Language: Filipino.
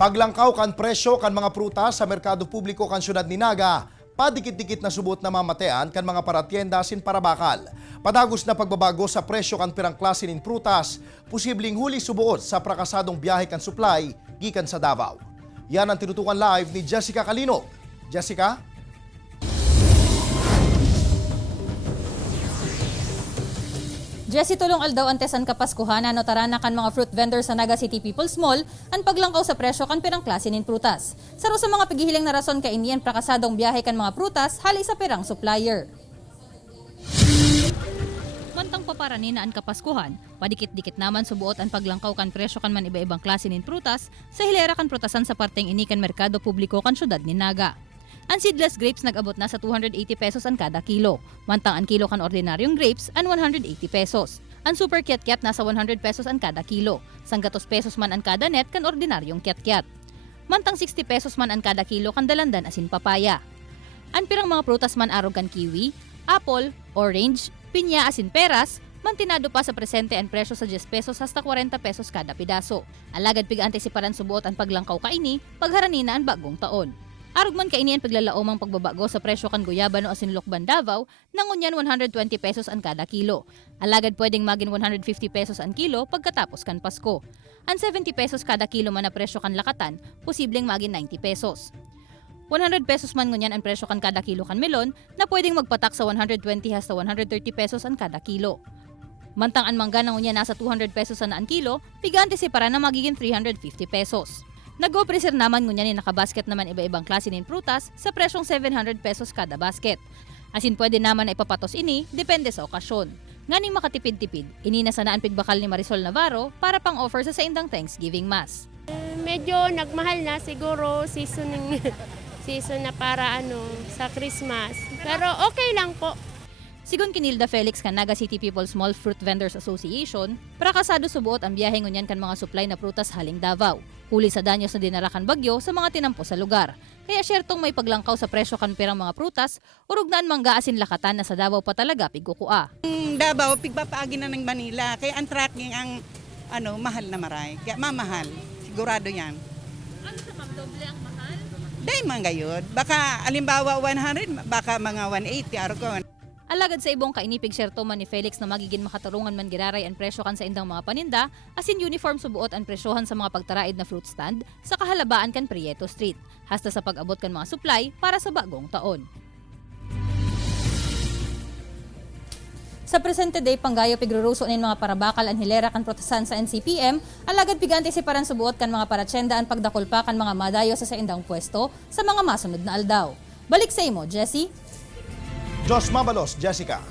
Paglangkaw kan presyo kan mga prutas sa merkado publiko kan syudad ni Naga, padikit-dikit na subot na mamatean kan mga paratienda sin parabakal. Padagos na pagbabago sa presyo kan pirang klase nin prutas, posibleng huli subuot sa prakasadong biyahe kan supply gikan sa Davao. Yan ang tinutukan live ni Jessica Calino. Jessica? Jessie, tulong aldaw antes ang kapaskuhan no tarana kan mga fruit vendors sa Naga City People's Mall ang paglangkaw sa presyo kan pirang klase nin prutas. Saro sa mga paghihiling na rason kainian prakasadong biyahe kan mga prutas hali sa pirang supplier. Mantang paparanin na ang kapaskuhan, padikit-dikit naman subuot ang paglangkaw kan presyo kan man iba-ibang klase nin prutas sa hilera kan prutasan sa parteng ini kan merkado publiko kan syudad ni Naga. Ang seedless grapes nag-abot na sa 280 pesos ang kada kilo, mantang ang kilo kan ordinaryong grapes an 180 pesos. Ang super kiat-kiat nasa 100 pesos ang kada kilo, sanggatos pesos man ang kada net kan ordinaryong kiat-kiat. Mantang 60 pesos man ang kada kilo kan dalandan asin papaya. Ang pirang mga prutas man arog kan kiwi, apple, orange, pinya asin peras, mantinado pa sa presente ang presyo sa 10 pesos hasta 40 pesos kada pidaso. Alagad pig-ante si paran subuot ang paglangkaw kaini, pagharani na ang bagong taon. Arog man kaini ang paglalaomang pagbabago sa presyo kan guyabano asin Lokban Davao, nangunyan 120 pesos ang kada kilo. Alagad pwedeng magin 150 pesos ang kilo pagkatapos kan Pasko. Ang 70 pesos kada kilo man na presyo kan lakatan, posibleng magin 90 pesos. 100 pesos man ngunyan ang presyo kan kada kilo kan melon na pwedeng magpatak sa 120 hasta 130 pesos ang kada kilo. Mantang ang mangga ngunyan nasa 200 pesos na ang kilo, pigante si para na magiging 350 pesos. Nag-o-preser naman ngunyan ni nakabasket naman iba-ibang klase nin prutas sa presyong 700 pesos kada basket. Asin pwede naman na ipapatos ini, depende sa okasyon. Nganing makatipid-tipid, inina na ang pigbakal ni Marisol Navarro para pang-offer sa saindang Thanksgiving Mass. Medyo nagmahal na siguro season na para sa Christmas. Pero okay lang po. Sigon kinilda Felix kan Naga City People's Mall Fruit Vendors Association, prakasado subuot ang biyahe ngunyan kan mga supply na prutas haling Davao. Huli sa danyos na dinarakan bagyo sa mga tinampo sa lugar. Kaya syertong may paglangkaw sa presyo kan pirang mga prutas, urugnaan mangga asin lakatan na sa Davao pa talaga pigkukua. Davao pigpapaagi na ng Manila kaya ang tracking ang mahal na maray. Kaya mamahal. Sigurado 'yan. Ano sa ma'am, doble ang mahal? Dahil man gayud. Baka alimbawa 100, baka mga 180 araw ko. Alagad sa ibong kainipig syerto man ni Felix na magiging makatarungan man giraray ang presyo kan sa indang mga paninda, asin uniform subuot ang presyohan sa mga pagtaraid na fruit stand sa kahalabaan kan Prieto Street, hasta sa pag-abot kan mga supply para sa bagong taon. Sa presente day, panggayo pigruruso nin mga parabakal ang hilera kan protesan sa NCPM, alagad pigante si paran subuot kan mga paratsenda ang pagdakulpa kan mga madayo sa indang pwesto sa mga masunod na aldaw. Balik sa imo, Jessie. Jos Mabalos, Jessica.